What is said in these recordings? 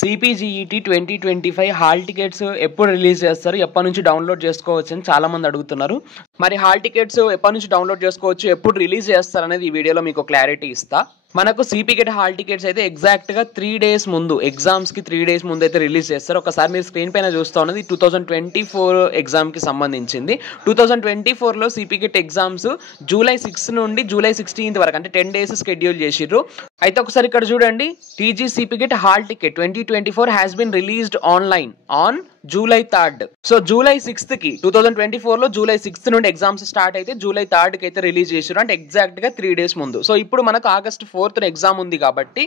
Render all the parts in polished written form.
CPGET 2025 hall tickets ఎప్పుడు release చేస్తారు, ఎప్పటి నుంచి డౌన్లోడ్ చేసుకోవచ్చు అని చాలామంది అడుగుతున్నారు. మరి హాల్ టికెట్స్ ఎప్పటి నుంచి డౌన్లోడ్ చేసుకోవచ్చు, ఎప్పుడు రిలీజ్ చేస్తారు అనేది ఈ వీడియోలో మీకు క్లారిటీ ఇస్తా. మనకు సిపికెట్ హాల్ టికెట్స్ అయితే ఎగ్జాక్ట్గా 3 days ముందు, ఎగ్జామ్స్కి 3 days ముందు అయితే రిలీజ్ చేస్తారు. ఒకసారి మీరు స్క్రీన్ పైన చూస్తూ ఉన్నది 2024 ఎగ్జామ్కి సంబంధించింది. 2024లో సిపికెట్ ఎగ్జామ్స్ July 6 నుండి July 16 వరకు, అంటే 10 days స్కెడ్యూల్ చేసిర్రు. అయితే ఒకసారి ఇక్కడ చూడండి, TG CPGET hall ticket 2024 has been released online on July 3rd. So July 6కి 2024లో July 6th నుండి ఎగ్జామ్స్ స్టార్ట్ అయితే July 3rdకి అయితే రిలీజ్ చేసారు, అంటే ఎగ్జాక్ట్గా 3 days ముందు. సో ఇప్పుడు మనకు August 4th ఎగ్జామ్ ఉంది కాబట్టి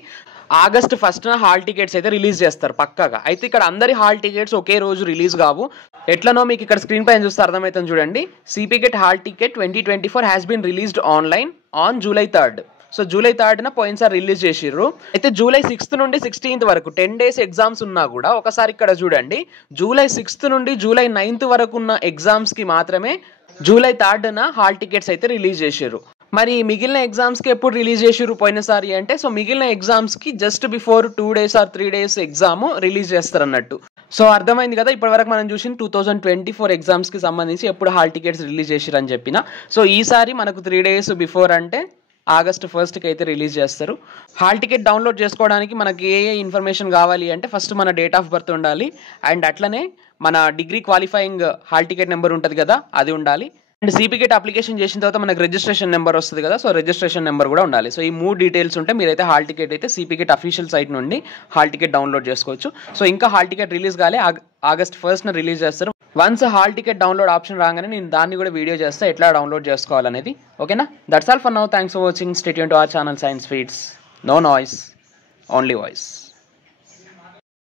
August 1st హాల్ టికెట్స్ అయితే రిలీజ్ చేస్తారు పక్కాగా. అయితే ఇక్కడ అందరి హాల్ టికెట్స్ ఒకే రోజు రిలీజ్ కావు. ఎట్లనో మీకు ఇక్కడ స్క్రీన్ పైన చూస్తే అర్థమవుతుంది చూడండి. CPGET hall ticket 2024 has been released online on July 3rd. So July 3rdన పోయినసారి రిలీజ్ చేసిర్రు. అయితే July 6th నుండి 16th వరకు 10 days ఎగ్జామ్స్ ఉన్నా కూడా ఒకసారి ఇక్కడ చూడండి, July 6th నుండి July 9th వరకు ఉన్న ఎగ్జామ్స్కి మాత్రమే July 3rdన హాల్ టికెట్స్ అయితే రిలీజ్ చేసిర్రు. మరి మిగిలిన ఎగ్జామ్స్కి ఎప్పుడు రిలీజ్ చేసిర్రు పోయినసారి అంటే, సో మిగిలిన ఎగ్జామ్స్కి just before 2 days or 3 days exam release చేస్తారు అన్నట్టు. సో అర్థమైంది కదా, ఇప్పటివరకు మనం చూసిన 2024 ఎగ్జామ్స్కి సంబంధించి ఎప్పుడు హాల్ టికెట్స్ రిలీజ్ చేసిర్రు అని చెప్పిన. సో ఈసారి మనకు 3 days బిఫోర్ అంటే August 1st అయితే రిలీజ్ చేస్తారు. హాల్ టికెట్ డౌన్లోడ్ చేసుకోవడానికి మనకి ఏ ఇన్ఫర్మేషన్ కావాలి అంటే, ఫస్ట్ మన డేట్ ఆఫ్ బర్త్ ఉండాలి, అండ్ అట్లనే మన degree qualifying hall ticket number ఉంటుంది కదా అది ఉండాలి, అండ్ సిపికెట్ అప్లికేషన్ చేసిన తర్వాత మనకు రిజిస్ట్రేషన్ నెంబర్ వస్తుంది కదా, సో రిజిస్ట్రేషన్ నెంబర్ కూడా ఉండాలి. సో ఈ 3 డీటెయిల్స్ ఉంటే మీరైతే హాల్ టికెట్ అయితే సిపికెట్ అఫీషియల్ సైట్ నుండి హాల్ టికెట్ డౌన్లోడ్ చేసుకోవచ్చు. సో ఇంకా హాల్ టికెట్ రిలీజ్ కాలే, August 1st రిలీజ్ చేస్తారు. Once hall ticket download option రాగానే నేను దాన్ని కూడా వీడియో చేస్తే ఎట్లా డౌన్లోడ్ చేసుకోవాలనేది. ఓకేనా, that's all for now. Thanks for watching. Stay tuned to our channel Science Feeds. No noise, only voice.